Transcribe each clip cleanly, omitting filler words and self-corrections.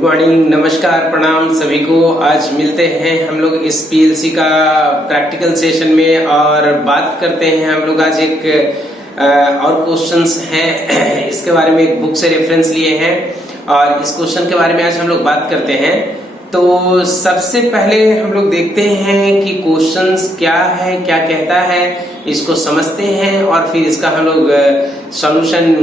Good morning, नमस्कार, प्रणाम सभी को। आज मिलते हैं हम लोग इस पीएलसी का प्रैक्टिकल सेशन में और बात करते हैं हम लोग आज एक और क्वेश्चंस हैं इसके बारे में एक बुक से रेफरेंस लिए हैं और इस क्वेश्चन के बारे में आज हम लोग बात करते हैं। तो सबसे पहले हम लोग देखते हैं कि क्वेश्चंस क्या है, क्या कहता है, इसको समझते हैं और फिर इसका हम लोग सॉल्यूशन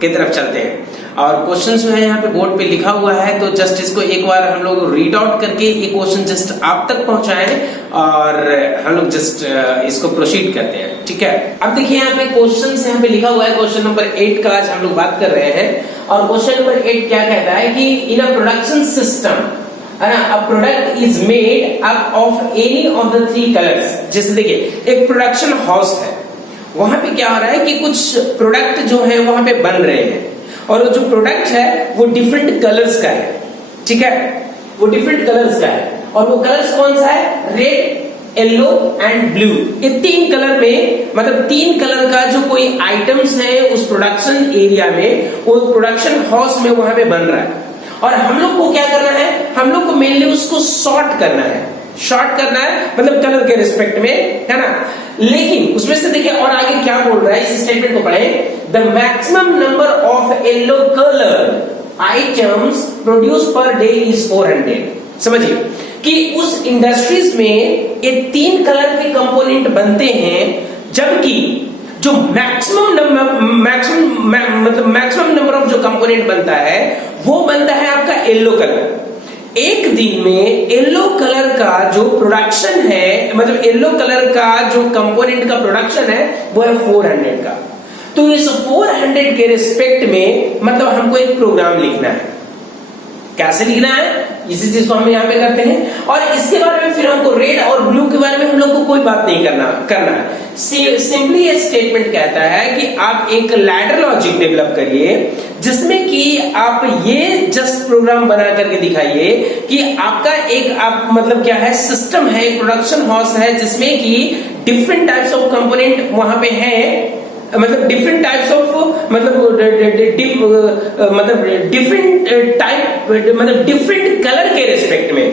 की तरफ चलते हैं। और क्वेश्चन जो है यहाँ पे बोर्ड पे लिखा हुआ है, तो जस्ट इसको एक बार हम लोग रीड आउट करके ये क्वेश्चन जस्ट आप तक पहुंचाएं और हम लोग जस्ट इसको प्रोसीड करते हैं। ठीक है, अब देखिए यहाँ पे क्वेश्चन यहाँ पे लिखा हुआ है, क्वेश्चन नंबर 8 का आज हम लोग बात कर रहे हैं। और क्वेश्चन नंबर 8 क्या कहता है कि in a production system a product is made up of any of the three colors। जैसे देखिए एक प्रोडक्शन हाउस है, वहां पे क्या हो रहा है कि कुछ प्रोडक्ट जो है वहां पे बन रहे हैं और वो जो प्रोडक्ट है वो डिफरेंट कलर्स का है। ठीक है, वो डिफरेंट कलर्स का है और वो कलर्स कौन सा है? Red, yellow and blue. ये तीन कलर में, मतलब तीन कलर का जो कोई आइटम्स है उस प्रोडक्शन एरिया में, वो प्रोडक्शन हाउस में वहां पे बन रहा है। और हम लोग को क्या करना है? हम लोग को मेनली उसको सॉर्ट करना है, शॉर्ट करना है, मतलब कलर के रिस्पेक्ट में, है ना। लेकिन उसमें से देखिए और आगे क्या बोल रहा है, इस स्टेटमेंट को पढ़ें। The maximum number of yellow colour items produce per day is 400। समझिए कि उस इंडस्ट्रीज में ये तीन कलर के कंपोनेंट बनते हैं, जबकि जो मैक्सिमम नंबर ऑफ जो कंपोनेंट बनता है वो बनता है आपका येलो कलर। एक दिन में येलो कलर का जो प्रोडक्शन है, मतलब येलो कलर का जो कंपोनेंट का प्रोडक्शन है वो है 400 का। तो इस 400 के रिस्पेक्ट में मतलब हमको एक प्रोग्राम लिखना है। कैसे लिखना है, इसी चीज को हम यहाँ पे करते हैं। और इसके बारे में फिर हमको रेड और ब्लू के बारे में हम लोग को कोई बात नहीं करना है। सिंपली ये स्टेटमेंट कहता है कि आप एक लैडर लॉजिक डेवलप करिए जिसमें कि आप ये जस्ट प्रोग्राम बना करके दिखाइए कि आपका एक आप मतलब क्या है, सिस्टम है, एक प्रोडक्शन हाउस है जिसमें कि डिफरेंट टाइप्स ऑफ कंपोनेंट वहां पे है, मतलब डिफरेंट टाइप्स ऑफ मतलब डिफरेंट कलर के रिस्पेक्ट में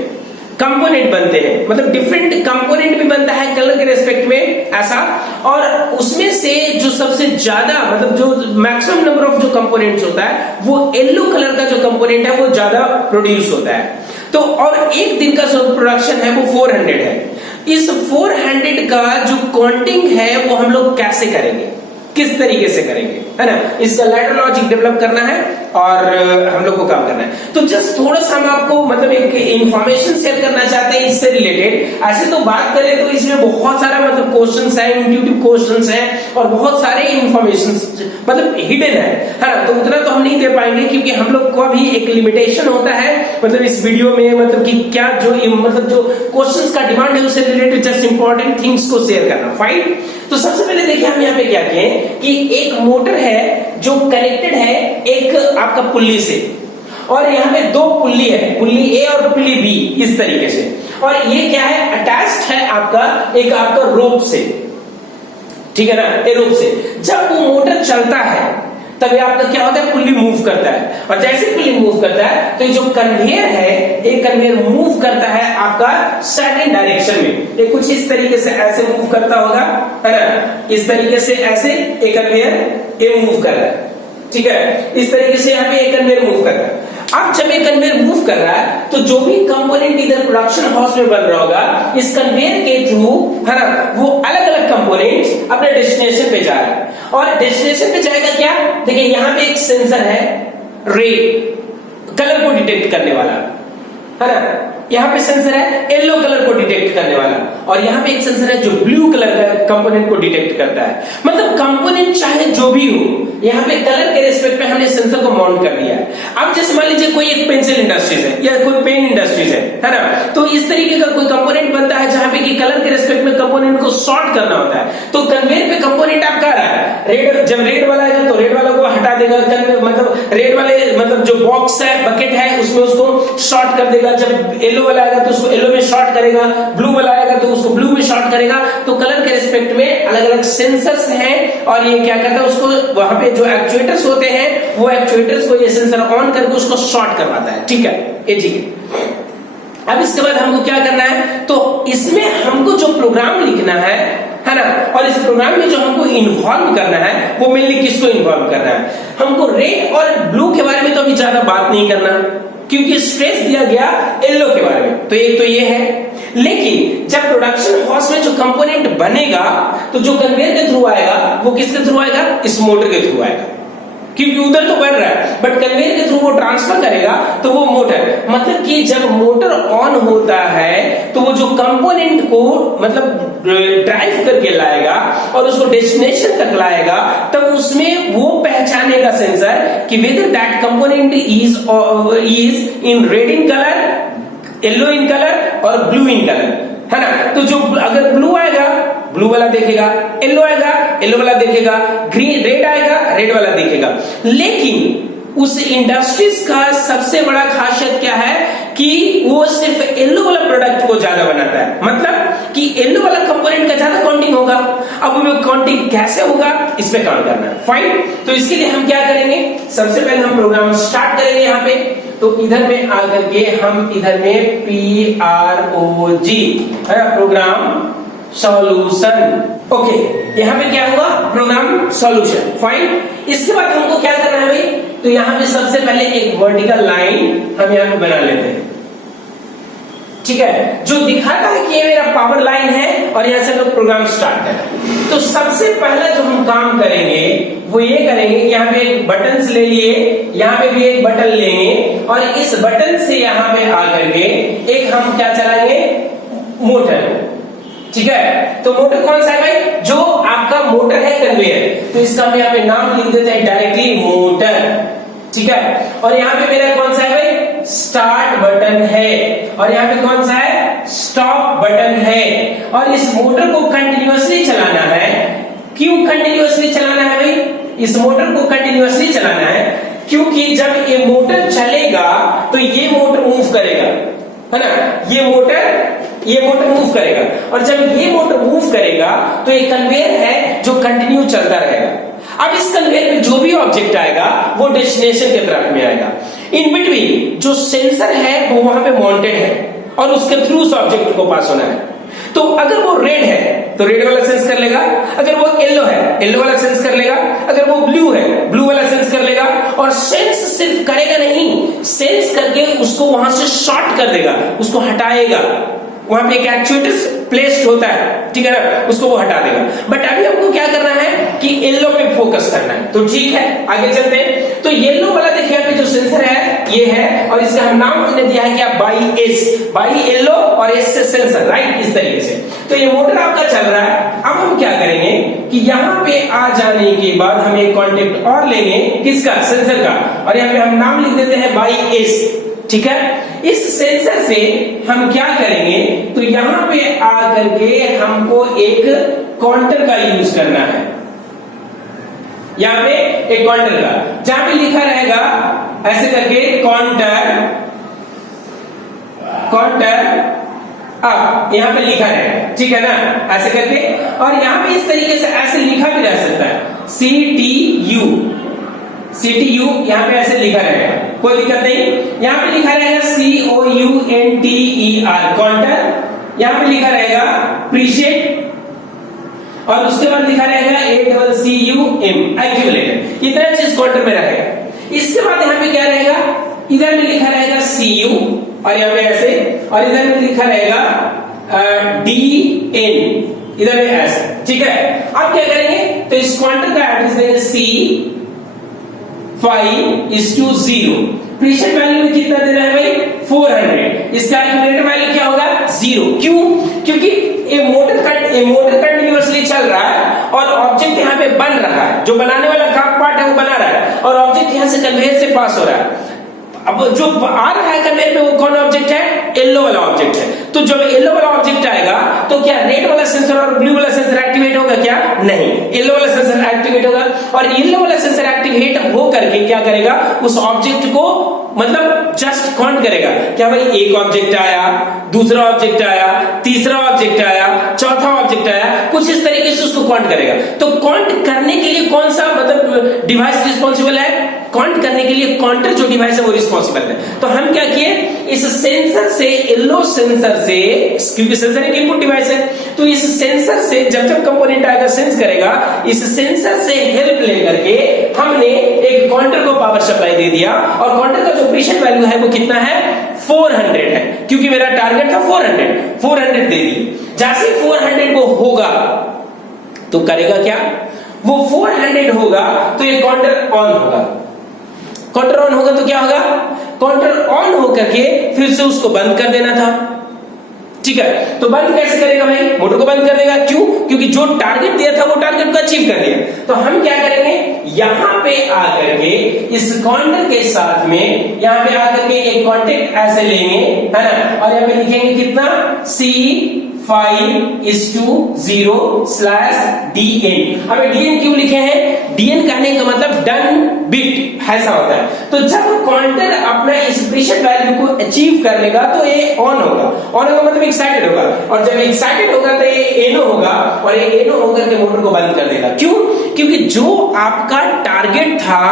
कंपोनेंट बनते हैं, मतलब डिफरेंट कंपोनेंट भी बनता है कलर के रिस्पेक्ट में ऐसा। और उसमें से जो सबसे ज्यादा मतलब जो मैक्सिमम नंबर ऑफ जो कंपोनेंट्स होता है वो येलो कलर का जो कंपोनेंट है वो ज्यादा प्रोड्यूस होता है। तो और एक दिन का जो प्रोडक्शन है वो 400 है। इस 400 का जो काउंटिंग है वो हम लोग कैसे करेंगे, किस तरीके से करेंगे, है ना। इसका लैडर लॉजिक डेवलप करना है और हम लोग को काम करना है। तो जस्ट थोड़ा सा हम आपको मतलब एक इंफॉर्मेशन शेयर करना चाहते हैं इससे रिलेटेड। ऐसे तो बात करें तो इसमें बहुत सारा मतलब क्वेश्चंस है, इंट्यूटिव क्वेश्चंस हैं और बहुत सारे इंफॉर्मेशन मतलब हिडन है ना। तो उतना तो हम नहीं दे पाएंगे क्योंकि हम लोग को भी एक लिमिटेशन होता है मतलब इस वीडियो में, मतलब कि क्या जो मतलब जो क्वेश्चंस का डिमांड है उससे रिलेटेड जस्ट इंपॉर्टेंट थिंग्स को शेयर करना। फाइन, तो सबसे पहले देखिए हम यहाँ पे क्या किए कि एक मोटर है जो कनेक्टेड है एक आपका पुल्ली से, और यहाँ पे दो पुल्ली है, पुल्ली ए और पुल्ली बी, इस तरीके से। और ये क्या है, अटैच्ड है आपका एक आपका रोप से, ठीक है ना, ए रोप से। जब वो मोटर चलता है तभी आपका क्या होता है, पुल्ली मूव करता है। और जैसे पुल्ली मूव करता है तो ये जो कन्वेयर है, एक कन्वेयर मूव करता है आपका सर्टेन डायरेक्शन में। ये कुछ इस तरीके से ऐसे मूव करता होगा, है ना, इस तरीके से ऐसे एक कन्वेयर ये मूव कर रहा है। ठीक है, इस तरीके से यहाँ पे एक कन्वेयर मूव कर रहा है। अब जब एक कन्वेयर मूव कर रहा है तो जो भी कंपोनेंट इधर प्रोडक्शन हाउस में बन रहा होगा इस कन्वेयर के थ्रू, है ना, वो अलग अलग कंपोनेंट्स अपने डेस्टिनेशन पे जा रहा है। और डेस्टिनेशन पे जाएगा क्या, देखिए यहाँ पे एक सेंसर है रेड कलर को डिटेक्ट करने वाला, है ना, यहाँ पे सेंसर है येलो कलर को डिटेक्ट करने वाला, और यहाँ पे एक सेंसर है जो ब्लू कलर का कंपोनेंट को डिटेक्ट करता है। मतलब कंपोनेंट चाहे जो भी हो, यहाँ पे कलर के रिस्पेक्ट में हमने सेंसर को माउंट कर दिया है। अब जैसे मान लीजिए कोई एक पेंसिल इंडस्ट्रीज है या कोई पेन इंडस्ट्रीज है ना, तो इस तरीके का कोई कंपोनेंट बनता है जहां पे कि कलर के रिस्पेक्ट में कंपोनेंट को सॉर्ट करना होता है। तो कन्वेयर पे कंपोनेंट आप कह रहा है रेड, जब रेड वाला आएगा तो रेड वाला को हटा देगा, मतलब रेड वाले मतलब जो बॉक्स है, बकेट है, उसमें उसको शॉर्ट कर देगा। जब येलो वाला आएगा तो उसको येलो में शॉर्ट करेगा, ब्लू वाला आएगा तो उसको ब्लू में शॉर्ट करेगा। तो कलर के रेस्पेक्ट में अलग अलग सेंसर्स हैं और ये क्या कहता है उसको, वहां पे जो एक्चुएटर्स होते हैं वो एक्चुएटर्स को ये सेंसर ऑन करके उसको शॉर्ट करवाता है। ठीक है, ये ठीक है। अब इसके बाद हमको क्या करना है, तो इसमें हमको जो प्रोग्राम लिखना है ना, और इस प्रोग्राम में जो हमको इन्वॉल्व करना है वो मेनली किसको इन्वॉल्व करना है, हमको रेड और ब्लू के बारे में तो अभी ज्यादा बात नहीं करना क्योंकि स्ट्रेस दिया गया येलो के बारे में। तो एक तो ये है, लेकिन जब प्रोडक्शन हाउस में जो कंपोनेंट बनेगा तो जो कन्वेयर के थ्रू आएगा वो किसके थ्रू आएगा, इस मोटर के थ्रू आएगा, क्योंकि उधर तो बन रहा है बट कन्वेयर के थ्रू वो ट्रांसफर करेगा तो वो मोटर, मतलब कि जब मोटर ऑन होता है तो वो जो कंपोनेंट को मतलब ड्राइव करके लाएगा और उसको डेस्टिनेशन तक लाएगा, तब उसमें वो पहचानेगा सेंसर कि whether that component is in red in colour, yellow in colour और ब्लू इन कलर, है ना। तो जो अगर ब्लू आएगा ब्लू वाला देखेगा, येलो आएगा येलो वाला देखेगा, ग्रीन रेड आएगा रेड वाला देखेगा। लेकिन उस इंडस्ट्रीज का सबसे बड़ा खासियत क्या है कि वो सिर्फ येलो वाला प्रोडक्ट को ज्यादा बनाता है, मतलब कि येलो वाला कंपोनेंट का ज्यादा काउंटिंग होगा। अब वो काउंटिंग कैसे होगा, इस पे काम करना है। फाइन, तो इसके लिए हम क्या करेंगे, सबसे पहले हम प्रोग्राम स्टार्ट करेंगे यहाँ पे। तो इधर में आकर के हम इधर में PROG है ना, प्रोग्राम सॉल्यूशन। ओके, यहाँ पे क्या हुआ, प्रोग्राम सॉल्यूशन। फाइन, इसके बाद हमको क्या करना है भाई, तो यहाँ पे सबसे पहले एक वर्टिकल लाइन हम यहाँ पे बना लेते हैं। ठीक है, जो दिखाता है कि ये मेरा पावर लाइन है और यहाँ से हम लोग प्रोग्राम स्टार्ट करें। तो सबसे पहला जो हम काम करेंगे वो ये करेंगे कि यहाँ पे एक बटन ले लिए, यहाँ पे भी एक बटन लेंगे और इस बटन से यहाँ पे आकर के एक हम क्या चलाएंगे, मोटर। ठीक है, तो मोटर कौन सा है भाई, जो आपका मोटर है कन्वेयर, तो इसका हम यहाँ पे नाम लिख देते हैं डायरेक्टली मोटर। ठीक है, और यहाँ पे मेरा कौन सा है भाई, स्टार्ट बटन है और यहाँ पे कौन सा है, स्टॉप बटन है। और इस मोटर को कंटिन्यूअसली चलाना है। क्यों कंटिन्यूअसली चलाना है भाई, इस मोटर को कंटिन्यूअसली चलाना है क्योंकि जब ये मोटर चलेगा तो ये मोटर मूव करेगा, है ना, ये मोटर मूव करेगा और जब ये मोटर मूव करेगा तो ये कन्वेयर है जो कंटिन्यू चलता रहेगा। अब इस कन्वेयर में जो भी ऑब्जेक्ट आएगा वो डेस्टिनेशन की तरफ में आएगा। इन बिटवीन जो सेंसर है वो वहां पे माउंटेड है और उसके थ्रू उस ऑब्जेक्ट को पास होना है। तो अगर वो रेड है तो रेड वाला सेंस कर लेगा, अगर वो येलो है येलो वाला सेंस कर लेगा, अगर वो ब्लू है ब्लू वाला सेंस कर लेगा। और सेंस सिर्फ करेगा नहीं, सेंस करके उसको वहां से शॉर्ट कर देगा, उसको हटाएगा। वहां पे एक एक्चुएटर्स प्लेस्ड होता है, ठीक है ना, उसको वो हटा देगा। बट अभी हमको क्या करना है कि येलो पे फोकस करना है। तो ठीक है, आगे चलते हैं। तो येलो वाला देखिए यहाँ पे जो सेंसर है ये है और इसका हम नाम हमने दिया है क्या, बाई येलो और एस से सेंसर, राइट, इस तरीके से। तो ये मोटर आपका चल रहा है। अब हम क्या करेंगे कि यहाँ पे आ जाने के बाद हम एक कॉन्टेक्ट और लेंगे, किसका, सेंसर का, और यहाँ पे हम नाम लिख देते हैं बाई एस। ठीक है, इस सेंसर से हम क्या करेंगे, तो यहां पे आकर के हमको एक काउंटर का यूज करना है। यहां पे एक काउंटर का, जहां पे लिखा रहेगा ऐसे करके काउंटर अब यहां पे लिखा रहेगा, ठीक है ना, ऐसे करके। और यहां पे इस तरीके से ऐसे लिखा भी रह सकता है, CTU यहाँ पे ऐसे लिखा रहेगा, कोई दिक्कत नहीं। यहाँ पे लिखा रहेगा COUNTER काउंटर, यहाँ पे लिखा रहेगा प्रीसेट और उसके बाद लिखा रहेगा ACCUM एक्यूमुलेटर। इतना चीज काउंटर में रहेगा। इसके बाद यहाँ पे क्या रहेगा, इधर में लिखा रहेगा CU और यहाँ पे ऐसे, और इधर में लिखा रहेगा DN, इधर में ऐसे, ठीक है। अब क्या करेंगे, तो इस काउंटर का एड्रेस देंगे C 5:0। प्रीसेट वैल्यू में कितना देना है भाई, 400। इसका एक्यूमुलेटर वैल्यू क्या होगा, 0। क्यों, क्योंकि ये मोटर कंटिन्यूअसली चल रहा है और ऑब्जेक्ट यहाँ पे बन रहा है, जो बनाने वाला पार्ट है वो बना रहा है और ऑब्जेक्ट यहाँ से कन्वेयर से पास हो रहा है। अब जो आ रहा है कन्वेयर पे वो कौन ऑब्जेक्ट है? येलो वाला ऑब्जेक्ट है। तो जब येलो वाला ऑब्जेक्ट आएगा तो क्या रेड वाला सेंसर और ब्लू वाला सेंसर एक्टिवेट होगा क्या? नहीं, येलो वाला सेंसर एक्टिवेट होगा। और येलो वाला सेंसर एक्टिवेट हो करके क्या करेगा? उस ऑब्जेक्ट को मतलब जस्ट काउंट करेगा, क्या भाई एक ऑब्जेक्ट आया, दूसरा ऑब्जेक्ट आया, तीसरा ऑब्जेक्ट आया, चौथा ऑब्जेक्ट आया, कुछ इस तरीके से उसको काउंट करेगा। तो काउंट करने के लिए कौन सा मतलब डिवाइस रिस्पॉन्सिबल है? काउंट करने के लिए काउंटर जो डिवाइस है वो रिस्पॉन्सिबल है। तो हम क्या किए, इस सेंसर से, येलो सेंसर से, क्योंकि सेंसर एक इनपुट डिवाइस है, तो इस सेंसर से जब जब कंपोनेंट आएगा सेंस करेगा, इस सेंसर से हेल्प लेकर के हमने एक काउंटर को पावर सप्लाई दे दिया। और काउंटर का जो ऑपरेशन वैल्यू है वो कितना है? 400 है, क्योंकि मेरा टारगेट था 400 दे दिए। जैसे 400 वो होगा तो करेगा क्या? वो 400 होगा तो ये काउंटर ऑन होगा। काउंटर ऑन होगा तो क्या होगा? काउंटर ऑन होकर के फिर से उसको बंद कर देना था। ठीक है, तो बंद कैसे करेगा भाई? मोटर को बंद कर देगा। क्यों? क्योंकि जो टारगेट दिया था वो टारगेट को अचीव कर दिया। तो हम क्या करेंगे, यहां पे आकर के इस काउंटर के साथ में यहां पे आकर के एक कांटेक्ट ऐसे लेंगे, है ना, और यहां पे लिखेंगे कितना? C5:0/DN। अब DN क्यों लिखे हैं? DN कहने का मतलब डन बिट ऐसा होता है। तो जब काउंटर अपना इस प्रेशर वैल्यू को अचीव कर लेगा तो ये ऑन होगा। ऑन होगा मतलब एक्साइटेड होगा, और जब एक्साइटेड होगा तो ये एनो होगा, और ये एनो होकर के मोटर को बंद कर देगा। क्यों? क्योंकि जो आपका टारगेट था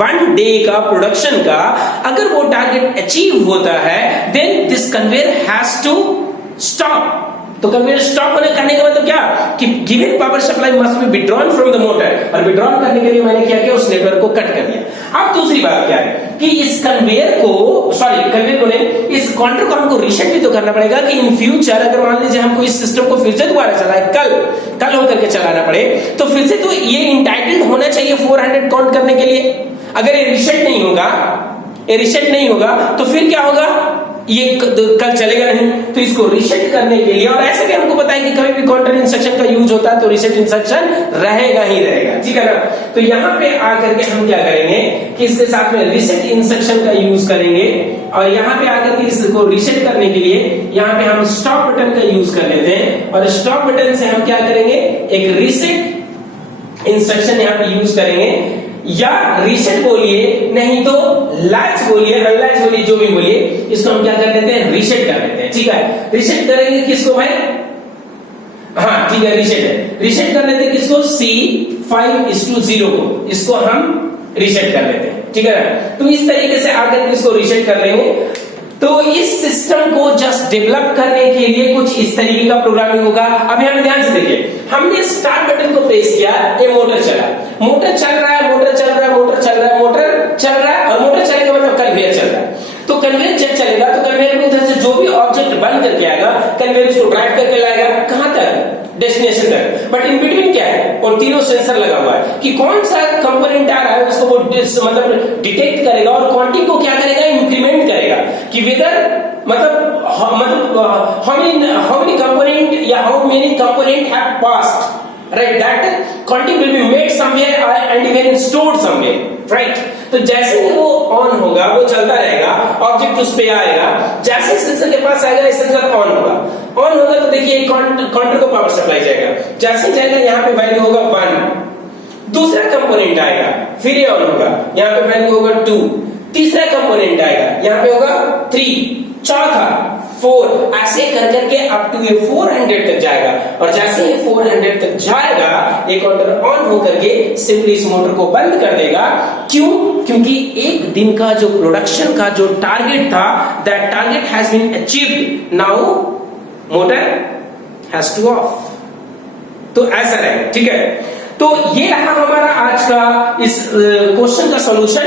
1 डे का प्रोडक्शन का, अगर वो टारगेट अचीव होता है then this conveyor has to stop. तो कन्वेयर स्टॉप होने कहने का मतलब क्या? कि given power supply must be withdrawn from the motor, और विथड्रॉन करने के लिए मैंने क्या किया? उस नेटवर्क को कट कर दिया। अब दूसरी बात क्या है कि इस कन्वेयर को, कन्वेयर को नहीं, इस काउंटर को हमको रीसेट भी तो करना पड़ेगा कि इन फ्यूचर अगर मान लीजिए हमको इस सिस्टम को फिर से दोबारा चलाए, कल होकर के चलाना पड़े, तो फिर से तो ये इंटाइटल्ड होना चाहिए 400 काउंट करने के लिए। अगर ये रीसेट नहीं होगा तो फिर क्या होगा? ये कल चलेगा नहीं। तो इसको रीसेट करने के लिए, और ऐसे भी हमको पता है कि कभी भी काउंटर इंस्ट्रक्शन का यूज होता है तो रीसेट इंस्ट्रक्शन रहेगा ही रहेगा, ठीक है ना। तो यहां पे आकर के हम क्या करेंगे कि इसके साथ में रीसेट इंस्ट्रक्शन का यूज करेंगे, और यहां पे आकर के इसको रीसेट करने के लिए यहां पे हम स्टॉप बटन का यूज कर लेते हैं, और स्टॉप बटन से हम क्या करेंगे? एक रीसेट इंस्ट्रक्शन यहां पे यूज करेंगे, या रीसेट बोलिए, नहीं तो लैच बोलिए, अनलैच बोलिए, जो भी बोलिए, इसको हम क्या कर देते हैं? रीसेट कर देते हैं। ठीक है, रीसेट करेंगे किसको भाई? हाँ ठीक है, रीसेट है। रीसेट कर लेते हैं किसको? C5:0 को, इसको हम रीसेट कर लेते हैं। ठीक है ना, तो इस तरीके से आकर इसको रीसेट कर लेंगे। तो इस सिस्टम को जस्ट डेवलप करने के लिए कुछ इस तरीके का प्रोग्रामिंग होगा। अभी हम ध्यान से देखिए, हमने स्टार्ट बटन को प्रेस किया, ये मोटर चला, मोटर चल रहा है, मोटर चल रहा है, मोटर चल रहा है, मोटर चल रहा है, और मोटर चलेगा मतलब कन्वेयर चल रहा है। तो कन्वेयर जब चलेगा तो कन्वेयर में उधर से जो भी ऑब्जेक्ट बंद करके आएगा, कन्वेयर उसको ड्राइव करके लाएगा कहां तक? डेस्टिनेशन तक। बट इन बिटवीन क्या है? और तीनों सेंसर लगा हुआ है कि कौन सा कंपोनेंट आ रहा है उसको वो मतलब डिटेक्ट करेगा, और क्वांटिटी को क्या करेगा? इंक्रीमेंट करेगा कि वेदर मतलब हाउ मेनी कंपोनेंट या how many component have passed, right, that quantity will be made somewhere and even stored somewhere, right। तो जैसे ही वो ऑन होगा वो चलता रहेगा, ऑब्जेक्ट उस पे आएगा, जैसे सेंसर के पास आएगा सेंसर ऑन होगा तो देखिए काउंटर को पावर सप्लाई जाएगा, जैसे जाएगा यहाँ पे वैल्यू होगा 1, दूसरा कंपोनेंट आएगा फिर ये ऑन होगा, यहाँ पे वैल्यू होगा 2, तीसरा कंपोनेंट आएगा यहाँ पे होगा 3, चौथा 4, ऐसे कर करके अप टू ये 400 तक जाएगा। और जैसे ये 400 तक जाएगा ये काउंटर ऑन होकर के सिंपली इस मोटर को बंद कर देगा। क्यों? क्योंकि एक दिन का जो प्रोडक्शन का जो टारगेट था, that target has been achieved, now motor has to off. तो ऐसा रहेगा, ठीक है। तो ये रहा हमारा आज का इस क्वेश्चन का सॉल्यूशन।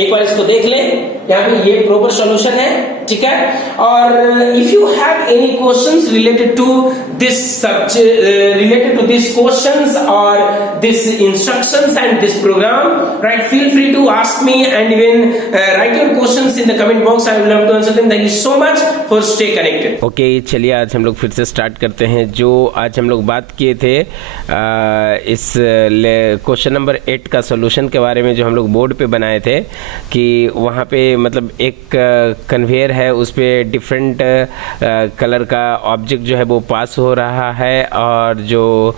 एक बार इसको देख लें, यहाँ पे ये प्रॉपर सॉल्यूशन है। ठीक है। और if you have any questions related to this subject, related to this questions और this instructions and this program, right, feel free to ask me and even write your questions in the comment box. I will love to answer them. Thank you so much for stay connected. Okay, चलिए आज हम लोग फिर से start करते हैं। जो आज हम लोग बात किए थे इस क्वेश्चन नंबर 8 का सॉल्यूशन के बारे में, जो हम लोग बोर्ड पे बनाए थे कि वहाँ पे मतलब एक कन्वेयर है, उस पर डिफरेंट कलर का ऑब्जेक्ट जो है वो पास हो रहा है, और जो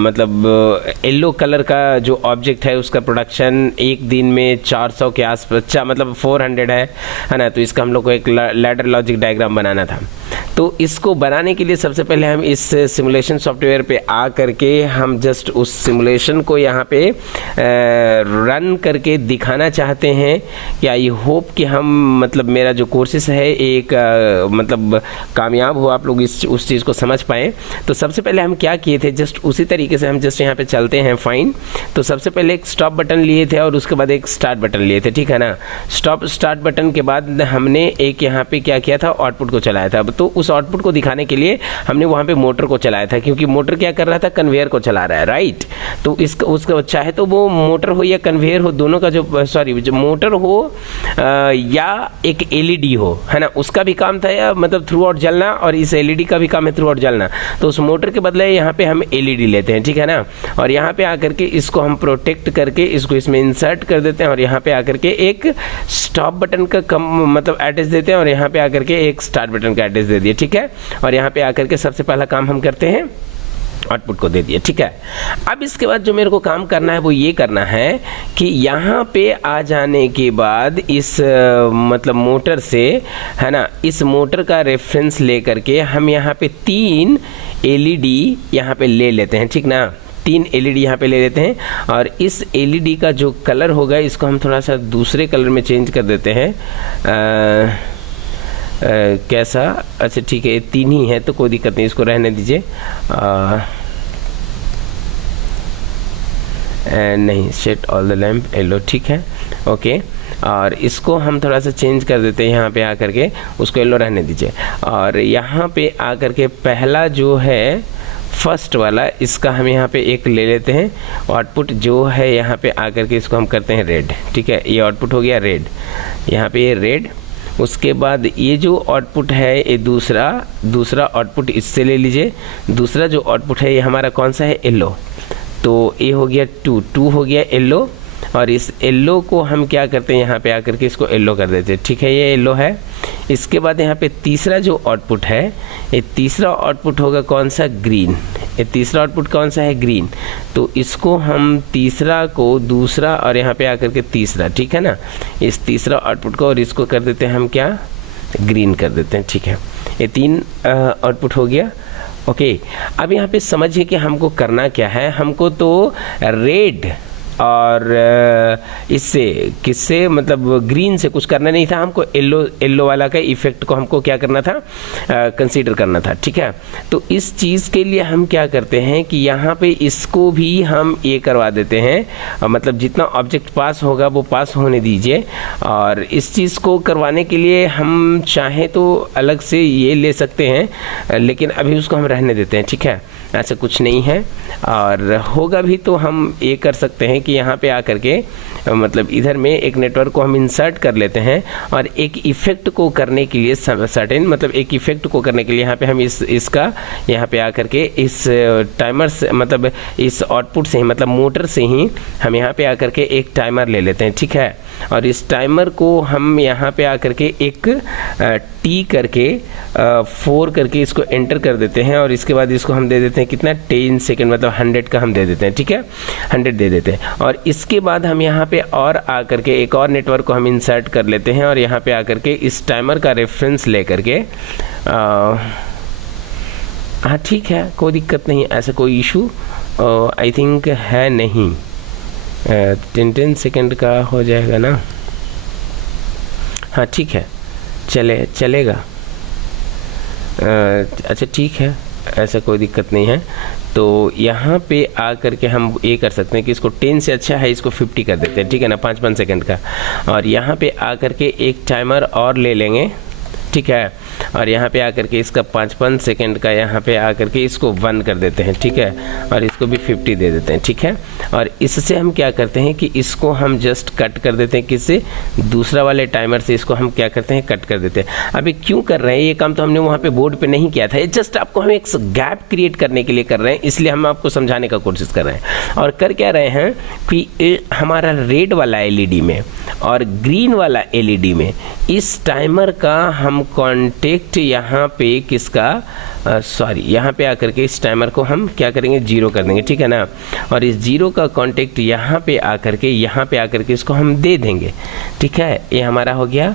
मतलब येलो कलर का जो ऑब्जेक्ट है उसका प्रोडक्शन एक दिन में 400 के आसपास, मतलब 400 है ना। तो इसका हम लोग को एक लैडर लॉजिक डायग्राम बनाना था। तो इसको बनाने के लिए सबसे पहले हम इस सिमुलेशन सॉफ्टवेयर पे आ करके हम जस्ट उस सिमुलेशन को यहाँ पे रन करके दिखाना चाहते हैं कि आई होप कि हम मतलब मेरा जो कोर्सेस है एक मतलब कामयाब हो, आप लोग उस चीज़ को समझ पाएँ। तो सबसे पहले हम क्या किए थे, जस्ट उसी तरीके से हम जस्ट यहाँ पे चलते हैं। फाइन, तो सबसे पहले एक स्टॉप बटन लिए थे और उसके बाद एक स्टार्ट बटन लिए थे, ठीक है ना। स्टार्ट बटन के बाद हमने एक यहाँ पे क्या किया था, आउटपुट को चलाया था। तो उस आउटपुट को दिखाने के लिए हमने वहाँ पे मोटर को चलाया था, क्योंकि मोटर क्या कर रहा था, कन्वेयर को चला रहा है, राइट। तो इसका उसका चाहे तो वो मोटर हो या कन्वेयर हो, दोनों का जो जो मोटर हो या एक एलईडी हो, है ना, उसका भी काम था या मतलब थ्रू आउट जलना, और इस एलईडी का भी काम है थ्रू आउट जलना। तो उस मोटर के बदले यहाँ पे हम एलईडी लेते हैं, ठीक है ना। और यहाँ पे आकर के इसको हम प्रोटेक्ट करके इसको इसमें इंसर्ट कर देते हैं, और यहाँ पे आकर के एक स्टॉप बटन का मतलब एड्रेस देते हैं, और यहाँ पे आकर के एक स्टार्ट बटन का एड्रेस दे दिए, ठीक है। और यहाँ पे आकर के सबसे पहला काम हम करते हैं, आउटपुट को दे दिया, ठीक है। अब इसके बाद जो मेरे को काम करना है वो ये करना है कि यहाँ पे आ जाने के बाद इस मतलब मोटर से, है ना, इस मोटर का रेफरेंस ले करके हम यहाँ पे 3 एलईडी यहाँ पे ले लेते हैं, ठीक ना। 3 एलईडी यहाँ पे ले लेते हैं, और इस एलईडी का जो कलर होगा इसको हम थोड़ा सा दूसरे कलर में चेंज कर देते हैं। कैसा, अच्छा ठीक है, ये 3 ही है तो कोई दिक्कत नहीं, इसको रहने दीजिए। नहीं, set all the lamp yellow, ठीक है, ओके। और इसको हम थोड़ा सा चेंज कर देते हैं, यहाँ पे आकर के उसको येलो रहने दीजिए। और यहाँ पे आकर के पहला जो है फर्स्ट वाला, इसका हम यहाँ पे एक ले लेते हैं। आउटपुट जो है यहाँ पे आकर के इसको हम करते हैं रेड, ठीक है। ये आउटपुट हो गया रेड, यहाँ पे ये रेड। उसके बाद ये जो आउटपुट है ये दूसरा आउटपुट इससे ले लीजिए। दूसरा जो आउटपुट है ये हमारा कौन सा है, येलो। तो ये हो गया 2 हो गया येलो, और इस येलो को हम क्या करते हैं, यहाँ पे आकर के इसको येलो कर देते हैं, ठीक है, ये येलो है। इसके बाद यहाँ पे तीसरा जो आउटपुट है, ये तीसरा आउटपुट होगा कौन सा, ग्रीन। ये तीसरा आउटपुट कौन सा है, ग्रीन। तो इसको हम तीसरा को दूसरा और यहाँ पे आकर के तीसरा, ठीक है ना, इस तीसरा आउटपुट को और इसको कर देते हैं हम क्या, ग्रीन कर देते हैं, ठीक है। ये 3 आउटपुट हो गया, ओके। अब यहाँ पे समझिए कि हमको करना क्या है। हमको तो रेड और इससे किससे मतलब ग्रीन से कुछ करना नहीं था, हमको येलो वाला का इफेक्ट को हमको क्या करना था, कंसीडर करना था, ठीक है। तो इस चीज़ के लिए हम क्या करते हैं कि यहाँ पे इसको भी हम ये करवा देते हैं, मतलब जितना ऑब्जेक्ट पास होगा वो पास होने दीजिए। और इस चीज़ को करवाने के लिए हम चाहें तो अलग से ये ले सकते हैं, लेकिन अभी उसको हम रहने देते हैं, ठीक है, ऐसा कुछ नहीं है। और होगा भी तो हम ये कर सकते हैं कि यहाँ पे आकर के मतलब इधर में एक नेटवर्क को हम इंसर्ट कर लेते हैं, और एक इफ़ेक्ट को करने के लिए सर्टेन मतलब एक इफ़ेक्ट को करने के लिए यहाँ पे हम इसका यहाँ पे आकर के इस टाइमर से मतलब इस आउटपुट से ही मतलब मोटर से ही हम यहाँ पे आकर के एक टाइमर ले लेते हैं, ठीक है। और इस टाइमर को हम यहाँ पे आकर के एक टी करके 4 करके इसको एंटर कर देते हैं, और इसके बाद इसको हम दे देते हैं कितना, 10 सेकेंड मतलब 100 का हम दे देते हैं, ठीक है, 100 दे देते हैं। और इसके बाद हम यहाँ पे और आकर के एक और नेटवर्क को हम इंसर्ट कर लेते हैं, और यहाँ पे आकर के इस टाइमर का रेफरेंस ले करके हाँ ठीक है, कोई दिक्कत नहीं, ऐसा कोई इशू आई थिंक है नहीं। 10 सेकेंड का हो जाएगा ना, हाँ ठीक है, चलेगा। अच्छा ठीक है, ऐसा कोई दिक्कत नहीं है। तो यहाँ पे आ करके हम ये कर सकते हैं कि इसको 10 से अच्छा है इसको 50 कर देते हैं, ठीक है ना, 5 सेकंड का। और यहाँ पे आ करके एक टाइमर और ले लेंगे, ठीक है। और यहाँ पे आकर के इसका 5 सेकंड का यहाँ पे आकर के इसको 1 कर देते हैं, ठीक है, और इसको भी 50 दे देते हैं, ठीक है। और इससे हम क्या करते हैं कि इसको हम जस्ट कट कर देते हैं, किससे, दूसरा वाले टाइमर से इसको हम क्या करते हैं, कट कर देते हैं। अभी क्यों कर रहे हैं ये काम, तो हमने वहाँ पे बोर्ड पे नहीं किया था, ये जस्ट आपको हम एक गैप क्रिएट करने के लिए कर रहे हैं, इसलिए हम आपको समझाने का कोशिश कर रहे हैं। और कर क्या रहे हैं कि हमारा रेड वाला एलईडी में और ग्रीन वाला एलईडी में इस टाइमर का हम कॉन्टेक्ट यहाँ पे किसका यहाँ पे आकर के इस टाइमर को हम क्या करेंगे, 0 कर देंगे, ठीक है ना। और इस 0 का कॉन्टेक्ट यहाँ पे आकर के इसको हम दे देंगे, ठीक है। ये हमारा हो गया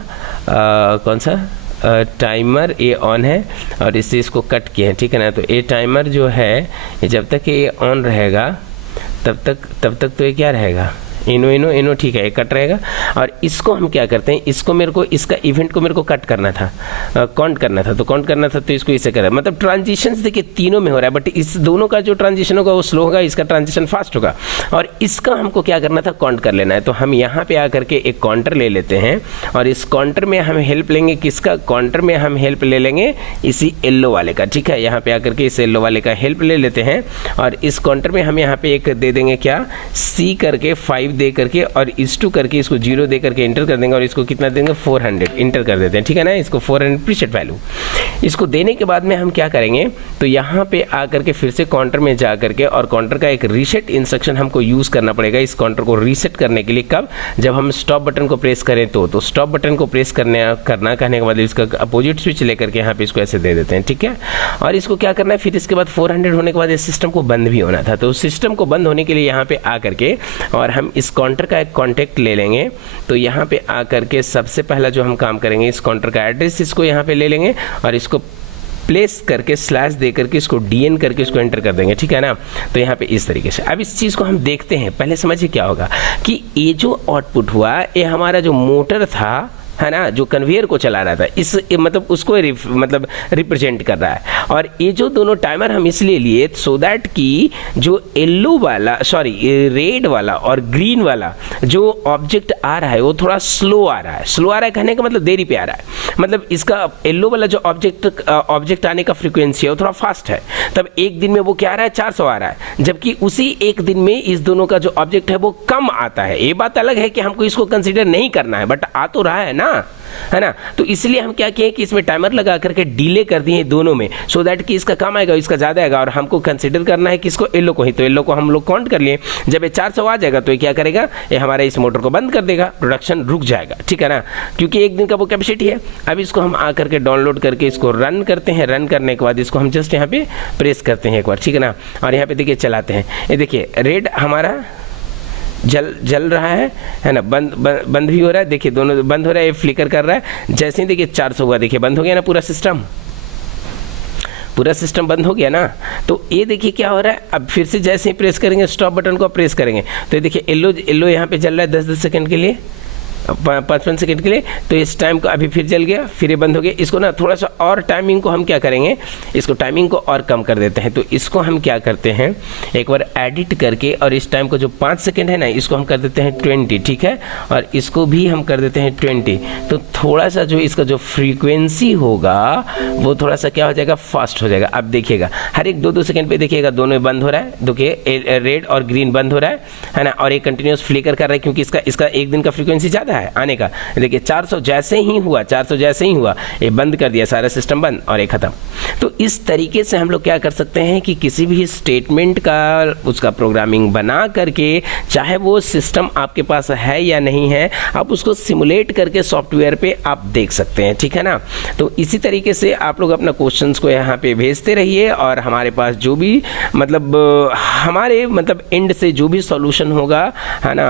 कौन सा टाइमर, ये ऑन है और इससे इसको कट किए हैं, ठीक है ना। तो ये टाइमर जो है जब तक ये ऑन रहेगा तब तक तो ये क्या रहेगा, इनो ठीक है, ये कट रहेगा। और इसको हम क्या करते हैं, इसको मेरे को इसका इवेंट को मेरे को कट करना था, काउंट करना था, तो इसको इसे करें, मतलब ट्रांजिशंस देखिए तीनों में हो रहा है, बट इस दोनों का जो ट्रांजिशन होगा वो स्लो होगा, इसका ट्रांजिशन फास्ट होगा। और इसका हमको क्या करना था, काउंट कर लेना है। तो हम यहाँ पे आकर के एक काउंटर ले लेते हैं और इस काउंटर में हम हेल्प लेंगे किसका, काउंटर में हम हेल्प ले लेंगे इसी येलो वाले का, ठीक है। यहाँ पे आकर के इस येलो वाले का हेल्प ले लेते हैं और इस काउंटर में हम यहाँ पे एक दे देंगे क्या, C करके 5 दे करके और इस 2 करके इसको 0 दे करके इंटर कर देंगे और इसको कितना देंगे, 400 इंटर कर देते हैं, ठीक है ना। इसको 400 प्रीसेट वैल्यू, इसको देने के बाद में हम क्या करेंगे, तो यहाँ पे आकर के फिर से काउंटर में जा करके और काउंटर का एक रीसेट इंस्ट्रक्शन हमको यूज करना पड़ेगा इस काउंटर को रीसेट करने के लिए। कब, जब हम स्टॉप बटन को प्रेस करें तो स्टॉप बटन को प्रेस करना कहने के बाद इसका अपोजिट स्विच लेकर के यहाँ पे इसको ऐसे दे देते हैं, ठीक है। और इसको क्या करना है, फिर इसके बाद 400 होने के बाद इस सिस्टम को बंद भी होना था, तो सिस्टम को बंद होने के लिए यहाँ पे आकर के और हम इस काउंटर का एक कॉन्टेक्ट ले लेंगे। तो यहाँ पे आकर के सबसे पहला जो हम काम करेंगे, इस काउंटर का एड्रेस इसको यहाँ पे ले लेंगे और इसको प्लेस करके स्लैश दे करके इसको DN करके इसको एंटर कर देंगे, ठीक है ना। तो यहाँ पे इस तरीके से अब इस चीज़ को हम देखते हैं, पहले समझिए क्या होगा कि ये जो आउटपुट हुआ ये हमारा जो मोटर था, है ना, जो कन्वेयर को चला रहा था, इस मतलब उसको मतलब रिप्रेजेंट कर रहा है। और ये जो दोनों टाइमर हम इसलिए लिए सो दैट कि जो येलो वाला रेड वाला और ग्रीन वाला जो ऑब्जेक्ट आ रहा है वो थोड़ा स्लो आ रहा है कहने का मतलब देरी पे आ रहा है, मतलब इसका येलो वाला जो ऑब्जेक्ट आने का फ्रीक्वेंसी है वो थोड़ा फास्ट है, तब एक दिन में वो क्या आ रहा है, 400 आ रहा है, जबकि उसी एक दिन में इस दोनों का जो ऑब्जेक्ट है वो कम आता है। ये बात अलग है कि हमको इसको कंसिडर नहीं करना है, बट आ तो रहा है ना, है ना। तो इसलिए हम क्या किए कि इसमें टाइमर लगा करके डिले कर दिए दोनों में, सो दैट कि इसका कम आएगा इसका ज़्यादा आएगा। और हमको कंसिडर करना है किसको, येलो को ही, तो येलो को हम लोग काउंट कर लिए। जब ये 400 आ जाएगा तो ये क्या करेगा, ये हमारे इस मोटर को बंद कर देगा, प्रोडक्शन रुक जाएगा, ठीक है ना, क्योंकि एक दिन का वो कैपेसिटी है। अब इसको हम आकर के डाउनलोड करके इसको रन करते हैं, रन करने के बाद इसको हम जस्ट यहाँ पे प्रेस करते हैं एक बार, ठीक है ना। और यहाँ पे देखिए चलाते हैं, ये देखिए रेड हमारा जल रहा है ना, बंद भी हो रहा है, देखिए दोनों बंद हो रहा है, ये फ्लिकर कर रहा है। जैसे ही देखिए 400 हुआ, देखिए बंद हो गया ना पूरा सिस्टम बंद हो गया ना। तो ये देखिए क्या हो रहा है, अब फिर से जैसे ही प्रेस करेंगे स्टॉप बटन को प्रेस करेंगे तो ये देखिए येलो यहाँ पे जल रहा है 10-10 सेकंड के लिए, 5 सेकंड के लिए। तो इस टाइम को अभी फिर जल गया, फिर ये बंद हो गया। इसको ना थोड़ा सा और टाइमिंग को हम क्या करेंगे, इसको टाइमिंग को और कम कर देते हैं। तो इसको हम क्या करते हैं, एक बार एडिट करके और इस टाइम को जो 5 सेकंड है ना, इसको हम कर देते हैं 20, ठीक है। और इसको भी हम कर देते हैं 20। तो थोड़ा सा जो इसका जो फ्रीक्वेंसी होगा वो थोड़ा सा क्या हो जाएगा, फास्ट हो जाएगा। अब देखिएगा हर एक 2-2 सेकंड पे देखिएगा दोनों बंद हो रहा है, देखिए रेड और ग्रीन बंद हो रहा है ना, और एक कंटिन्यूस फ्लिकर कर रहा है क्योंकि इसका एक दिन का फ्रीक्वेंसी ज़्यादा है आने का। देखिए 400 जैसे ही हुआ ये बंद कर दिया, सारा सिस्टम बंद और ये खत्म। तो इस तरीके से हम लोग क्या कर सकते हैं कि किसी भी स्टेटमेंट का उसका प्रोग्रामिंग बना करके, चाहे वो सिस्टम आपके पास है या नहीं है, आप उसको सिमुलेट करके सॉफ्टवेयर पे आप देख सकते हैं, ठीक है ना। तो इसी तरीके से आप लोग अपना क्वेश्चंस को यहाँ पे भेजते रहिए और हमारे पास जो भी हमारे एंड से जो भी सॉल्यूशन होगा, है ना,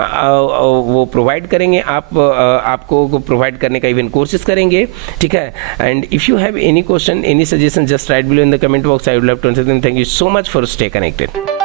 वो प्रोवाइड करेंगे, आपको प्रोवाइड करने का इवन कोशिश करेंगे, ठीक है। And if you have any question, any suggestion, just write below in the comment box. I would love to answer them. Thank you so much for stay connected.